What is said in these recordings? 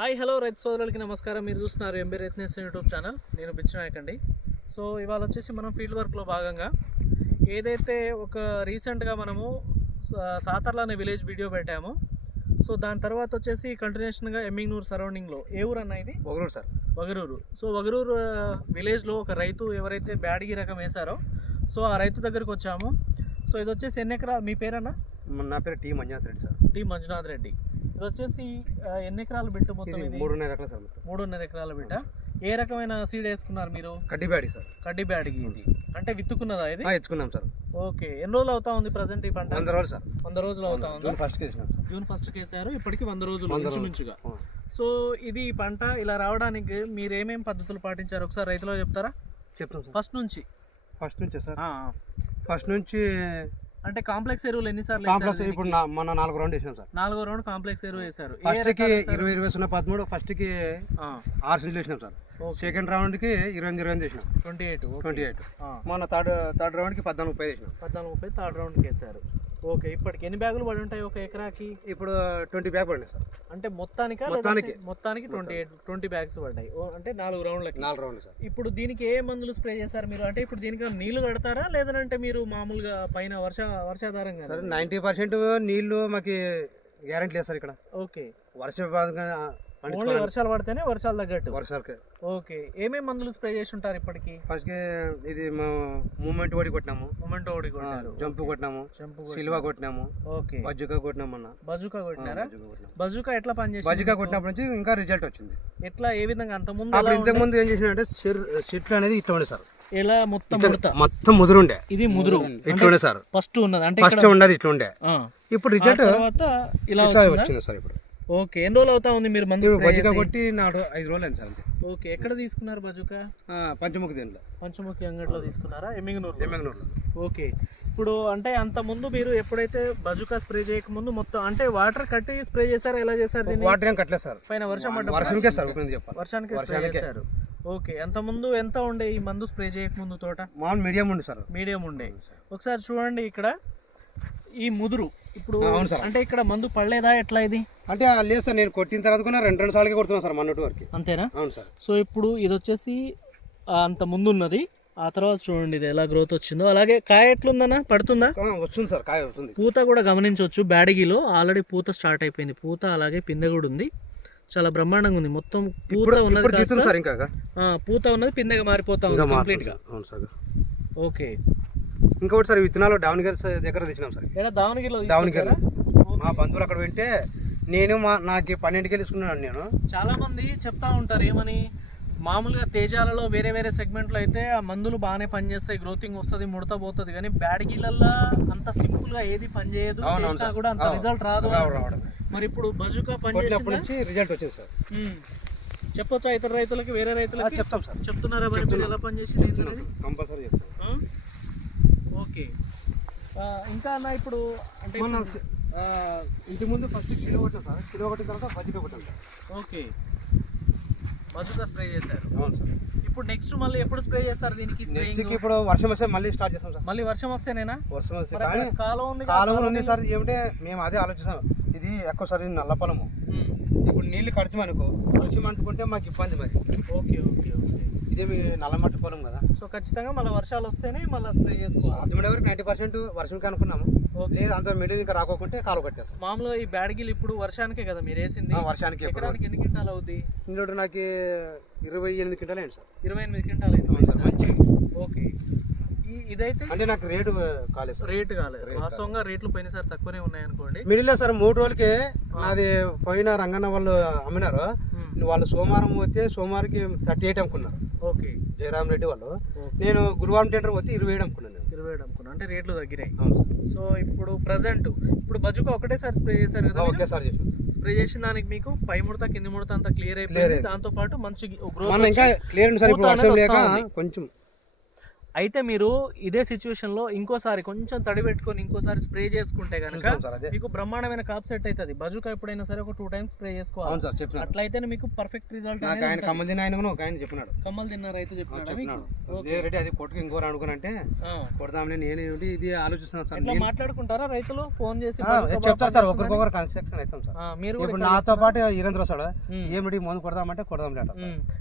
Hi hello రైతు సోదరులకి నమస్కారం. మీరు చూస్తున్నారు ఎంబీ రైత్నేస్ యూట్యూబ్ ఛానల్. నేను బిచ్చినాయక్ అండి సో ఇవాళ వచ్చేసి మనం ఫీల్డ్ వర్క్లో భాగంగా ఏదైతే ఒక రీసెంట్గా మనము సాతర్ల అనే విలేజ్ వీడియో పెట్టామో. సో దాని తర్వాత వచ్చేసి కంటిన్యూషన్గా ఎమ్మింగ్నూర్ సరౌండింగ్లో. ఏ ఊరు అన్న ఇది? ఒకరోజు సార్. వగరూరు. సో వగరూరు విలేజ్లో ఒక రైతు ఎవరైతే బ్యాడ్గి రకం వేశారో సో ఆ రైతు దగ్గరికి వచ్చాము. సో ఇది వచ్చేసి ఎన్ని ఎకరా మీ పేరన్నా? నా పేరు T Manjunath Reddy sir. D Manjunath Reddy. ఇది వచ్చేసి ఎన్ని ఎకరాలు బిట్టు మొత్తం మూడున్నర ఎకరాలు సార్ మూడున్నర ఎకరాల బిట్ట. ఏ రకమైన సీడ్ వేసుకున్నారు మీరు? కడ్డీ బ్యాడీ సార్. కడ్డీ బ్యాడ్గి ఇది అంటే విత్తుకున్నదా ఇది? ఎత్తుకున్నాం సార్. ఓకే. ఎన్ని రోజులు అవుతా ఉంది ప్రజెంట్ ఈ పంట? వంద రోజులు సార్. వంద రోజులు అవుతా ఉందా? June sir. జూన్ ఫస్ట్ కేసారు ఇప్పటికి వంద రోజులు. ఇంచుమించుగా. సో ఇది ఈ పంట ఇలా రావడానికి మీరు ఏమేం పద్ధతులు పాటించారు? ఒకసారి రైతులో చెప్తారా? చెప్తాం ఫస్ట్ నుంచి? ఫస్ట్ నుంచే సార్? ఫస్ట్ నుంచి అంటే కాంప్లెక్స్ ఎరువులు ఎన్నిసార్లు కాంప్లెక్స్ ఇప్పుడు మన నాలుగు రౌండ్ వేసినాం సార్? నాలుగో రౌండ్ కాంప్లెక్స్ ఎరువు ఫస్ట్కి రకాలు వేశారు? ఇరవై ఇరవై సున్నా పదమూడు ఫస్ట్కి ఆ, ఆరు సెంట్లు వేసినాం సార్. సెకండ్ రౌండ్కి ఇరవై ఎనిమిది ఇరవై ఎనిమిది వేసినాం. Twenty eight twenty eight. మన థర్డ్ థర్డ్ రౌండ్కి పద్నాలుగు ముప్పై వేసినాం. పద్నాలుగు ముప్పై థర్డ్ రౌండ్కి వేశారు. ఓకే ఇప్పటికి ఎన్ని బ్యాగులు పడి ఉంటాయి ఒక ఎకరాకి? ఇప్పుడు ట్వంటీ బ్యాగ్ పడినాయి సార్. అంటే మొత్తానికి మొత్తానికి. మొత్తానికి ట్వంటీ ట్వంటీ బ్యాగ్స్ పడ్డాయి. అంటే నాలుగు రౌండ్లకి. నాలుగు రౌండ్లు సార్. ఇప్పుడు దీనికి ఏ మందులు స్ప్రే చేశారు మీరు? అంటే ఇప్పుడు దీనికి నీళ్ళు కడతారా? లేదంటే మీరు మామూలుగా పైన వర్ష వర్షాధారంగా సార్ నైంటీ పర్సెంట్ నీళ్ళు మాకు గ్యారెంటీ లేదు సార్ ఇక్కడ. ఓకే. వర్ష ఓన్లీ వర్షాలు పడితేనే వర్షాలు తగ్గట్టు. వర్షాలకి. ఓకే. ఏమేం మందులు స్ప్రే చేసి ఉంటారు ఇప్పటికి? ఫస్ట్ ఇది మూమెంట్ ఓడి కొట్టినాము. మొమెంటో ఒకటి కొట్టారు. జంప్ కొట్టినాము. సిల్వా కొట్టినాము. ఓకే. బజ్జుకా కొట్టినాము అన్న. బజుకా కొట్టినారా? కొట్టినాము. బజుకా ఎట్లా పనిచేసి బజ్జుకా కొట్టినప్పటి నుంచి ఇంకా రిజల్ట్ వచ్చింది. ఎట్లా ఏ విధంగా? అంత ముందు అప్పుడు ఇంతకు? ముందు ఏం చేసిన అంటే చెట్లు అనేది ఇట్లా ఉండే సార్. ఎలా మొత్తం మొత్తం? ముదురు ఉండే. ఇది ముదురు. ఇట్లా ఉండే సార్. ఫస్ట్ ఉన్నది. అంటే ఫస్ట్ ఇక్కడ ఉండదు ఇట్లా ఉండే. ఆ. ఇప్పుడు రిజల్ట్ తర్వాత ఇలా వచ్చింది సార్ ఇప్పుడు. ఓకే. ఎన్ని రోజులు అవుతా ఉంది మీరు మందు చేసి? కొట్టి నాడు ఐదు రోజులు అయింది సార్ అంతే. ఓకే. ఎక్కడ తీసుకున్నారు బజుకా? పంచముఖి దీనిలో. పంచముఖి అంగడిలో తీసుకున్నారా? ఎమ్మిగనూరు ఎమ్మెగనూరులో. ఓకే. ఇప్పుడు అంటే అంత ముందు మీరు ఎప్పుడైతే బజుకా స్ప్రే చేయక ముందు మొత్తం అంటే వాటర్ కట్టి స్ప్రే చేశారా? ఎలా చేశారు దీన్ని? వాటర్ ఏం కట్టలేదు సార్. పైన వర్షం పడ్డ వర్షంకే సార్ వర్షానికి స్ప్రే వర్షానికే. చేశారు. ఓకే. అంత ముందు ఎంత ఉండే ఈ మందు స్ప్రే చేయక ముందు తోట? మామూలు మీడియం ఉంది సార్. మీడియం ఉండే. ఒకసారి చూడండి ఇక్కడ ఈ ముదురు. ఇప్పుడు. అంటే ఇక్కడ మందు పడలేదా? ఎట్లా ఇది? అంటే ఆ లేదు సార్ నేను కొట్టిన తర్వాత కూడా రెండు రెండు సార్లకే కొడుతున్నాను సార్ మొన్నటి వరకు. అంతేనా? అవును సార్. సో ఇప్పుడు ఇది వచ్చేసి అంత ముందు ఉన్నది ఆ తర్వాత చూడండి ఇది ఎలా గ్రోత్ వచ్చిందో. అలాగే కాయ ఎట్లుందన్నా? పడుతుందా? వస్తుంది సార్ కాయ వస్తుంది. పూత కూడా గమనించవచ్చు. బ్యాడగిలో ఆల్రెడీ పూత స్టార్ట్ అయిపోయింది. పూత అలాగే పిందె కూడా ఉంది. చాలా బ్రహ్మాండంగా ఉంది. మొత్తం పూత ఉన్నది సార్. ఇంకా పూత ఉన్నది పిందెగా మారిపోతా ఉంది కంప్లీట్గా. అవును సార్. ఓకే. ఇంకొకటి సార్ విత్తనాలు దావణగిరి సార్ దగ్గర తెచ్చినాం సార్. దావణగిరి తీసుకొచ్చారా? మా బంధువులు అక్కడ వింటే నేను మా నాకు పన్నెండుకి తీసుకున్నాను నేను. చాలా మంది చెప్తా ఉంటారు ఏమని? మామూలుగా తేజాలలో వేరే వేరే సెగ్మెంట్లో అయితే ఆ మందులు బాగానే పనిచేస్తాయి గ్రోతింగ్ వస్తుంది ముడత పోతుంది కానీ బ్యాడగిలల్లో అంత సింపుల్గా ఏది పనిచేయదు చేసినా. కూడా అంత. రిజల్ట్ రాదు మరి ఇప్పుడు బజుకా నుంచి రిజల్ట్ వచ్చింది సార్. చెప్పొచ్చా ఇతర రైతులకి వేరే రైతులకి? చెప్తాం సార్. చెప్తున్నారా మరి ఎలా పనిచేసింది? కంపల్సరీ చెప్తాం. ఆ? ఓకే. ఇంకా అన్న ఇప్పుడు అంటే ఇంటి ముందు ఫస్ట్ కిలో కొట్టాం సార్. కిలో కొట్టిన తర్వాత బజ్జిక కొట్టాం సార్. ఓకే. బజుకా స్ప్రే చేశారు. అవును సార్. ఇప్పుడు నెక్స్ట్ మళ్ళీ ఎప్పుడు స్ప్రే చేస్తారు దీనికి స్ప్రేయింగ్ ఇప్పుడు వర్షం వస్తే మళ్ళీ స్టార్ట్ చేస్తాం సార్. మళ్ళీ వర్షం వస్తేనేనా? వర్షం వస్తే కానీ కాలువ ఉంది కాలువ ఉంది సార్. ఏమంటే మేము అదే ఆలోచిస్తాం. ఇది ఎక్కువ సార్ ఇది నల్ల పొలము ఉమ్. ఇప్పుడు నీళ్ళు కడతామనుకో వర్షం అంటుకుంటే మాకు ఇబ్బంది మరి. ఓకే. ఓకే ఇదేమి నల్లమట్టి పొలం కదా? సో ఖచ్చితంగా మళ్ళీ వర్షాలు వస్తేనే మళ్ళీ స్ప్రే చేసుకోవాలి. అతమిడే వరకు నైంటీ పర్సెంట్ వర్షం అనుకున్నాము ఓకే. లేదు అంత మిడిల్ ఇంకా రాకోకుంటే కాలువ కట్టేస్తాం. మామూలుగా ఈ బ్యాడ్గిల్ ఇప్పుడు వర్షానికే కదా మీరు వేసింది. వర్షానికి ఎకరానికి ఎన్ని క్వింటాలు అవుద్ది? ఇంకోటి నాకు ఇరవై ఎనిమిది క్వింటాలు అయింది సార్. ఇరవై ఎనిమిది క్వింటాలు అయింది సార్, మంచి ఓకే. ఇదైతే అంటే నాకు రేటు కాలేదు సార్. రేట్ కాలేదు. వాస్తవంగా రేట్లు పోయినసారి తక్కువనే ఉన్నాయి అనుకోండి మిడిల్లో సార్ మూడు రోజులకి నాది పోయిన రంగన్న వాళ్ళు అమ్మినారు. వాళ్ళు సోమవారం పోతే సోమవారంకి థర్టీ ఎయిట్ అమ్ముకున్నారు. ఓకే జయరామ్ రెడ్డి వాళ్ళు. నేను గురువారం టెండర్ పోతే ఇరవై ఏడు అమ్ముకున్నాను నేను ఇరవై ఏడు అనుకున్నా అంటే రేట్లు తగ్గినాయి సో ఇప్పుడు ప్రజెంట్ ఇప్పుడు బజుకా ఒకటేసారి స్ప్రే చేశారు కదా? ఒకేసారి చేసాను. స్ప్రే చేసిన దానికి మీకు పై ముడత కింది ముడత అంతా క్లియర్ అయిపోయింది. దాంతో పాటు మంచి గ్రోత్ ఇంకా క్లియర్ సార్ ఇప్పుడు వర్షం లేక. కొంచెం అయితే మీరు ఇదే సిచ్యువేషన్లో ఇంకోసారి కొంచెం తడి పెట్టుకొని ఇంకోసారి స్ప్రే చేసుకుంటే కనుక మీకు బ్రహ్మాండమైన కాప్ సెట్ అవుతుంది బజుకా ఎప్పుడైనా సరే ఒక టూ టైమ్స్ స్ప్రే చేసుకోవాలి. అట్లయితేనే మీకు పర్ఫెక్ట్ రిజల్ట్ ఆయన కమ్మది ఆయన కూడా ఒక ఆయన చెప్పినాడు. కమ్మలు తిన్నారు అయితే చెప్పినాడా అది కొట్టుకు ఇంకోరు అనుకునంటే. కొడదామని నేను ఇది ఆలోచిస్తున్నాను సార్. ఇట్లా మాట్లాడుకుంటారా రైతులు? ఫోన్ చేసి చెప్తారు సార్? ఒకరికొకరు కన్స్ట్రక్షన్ అవుతాం సార్. మీరు ఇప్పుడు నాతో పాటు ఈరంద్ర వస్తాడు. ఏమిటి మందు కొడదామంటే కొడదాం.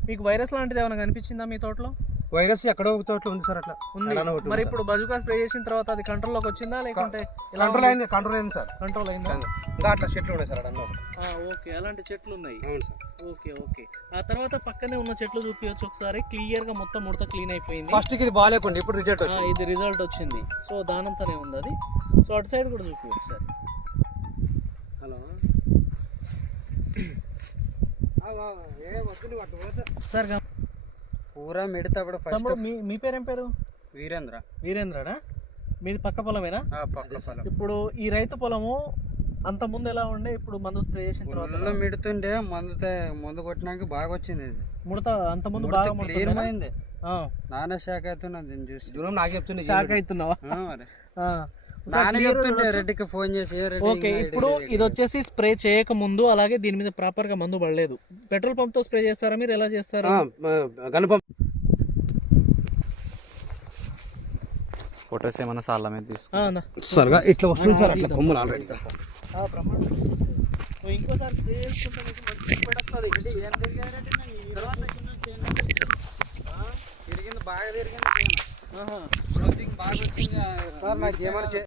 మీకు వైరస్ లాంటిది ఏమైనా కనిపించిందా మీ తోటలో? వైరస్ ఎక్కడో ఒక తోటలో ఉంది సార్ అట్లా. ఉంది. మరి ఇప్పుడు బజుకా స్ప్రే చేసిన తర్వాత అది కంట్రోల్లోకి వచ్చిందా లేకుంటే కంట్రోల్ అయింది కంట్రోల్ అయింది సార్. కంట్రోల్ అయిందా? ఇంకా అట్లా చెట్లు ఉన్నాయి సార్ అన్న ఆ, ఓకే. అలాంటి చెట్లు ఉన్నాయి. అవును సార్. Okay okay. ఆ తర్వాత పక్కనే ఉన్న చెట్లు చూపించచ్చు ఒకసారి. క్లియర్గా మొత్తం ముడత క్లీన్ అయిపోయింది. ఫస్ట్ ఇది బాగాలేకుండా ఇప్పుడు రిజల్ట్ ఇది రిజల్ట్ వచ్చింది. సో దానంతనే ఉంది అది. సో అటు సైడ్ కూడా చూపి ఒకసారి హలో. సార్ పూరా మిడతా కూడా ఫస్ట్ తమ్ముడు మీ మీ పేరేం పేరు? వీరేంద్ర. వీరేంద్రడా మీది పక్క పొలమేనా? ఆ పక్క పొలం. ఇప్పుడు ఈ రైతు పొలము అంత ముందు ఎలా ఉండే? ఇప్పుడు మందు స్ప్రే చేసిన తర్వాత ఫుల్ మిడుతుండే మందు తే- మందు కొట్టినాక బాగా వచ్చింది ఇది. ముడత అంత ముందు బాగా క్లియర్ ముడత అయింది నాన్న షాక్ అవుతున్నది దీన్ని చూసి. దూరం నాకు చెప్తుంది షాక్ అవుతున్నావా? ఆ మరి. ఆ. రెడ్డికి ఫోన్ చేసి "ఏ రెడ్డి ఓకే ఇప్పుడు ఇది- వచ్చేసి స్ప్రే చేయక ముందు అలాగే దీని మీద ప్రాపర్గా మందు పడలేదు. పెట్రోల్ పంప్తో స్ప్రే చేస్తారా మీరు? ఎలా చేస్తారు? ఫొటోస్ ఏమన్నా సార్ల మీద తీసుకు. ఆ, అన్న. సరిగా ఇట్లా వస్తుంది సార్ అట్లా కొమ్ములు ఆల్రెడీ ఇంకోసారి స్ప్రే చేసుకుంటే నీకు మంచి దిగుబడి వస్తది. తిరిగింది బాగా తిరిగింది. ఆహా. బాగా వచ్చింది. సార్ నాకు ఏమైనా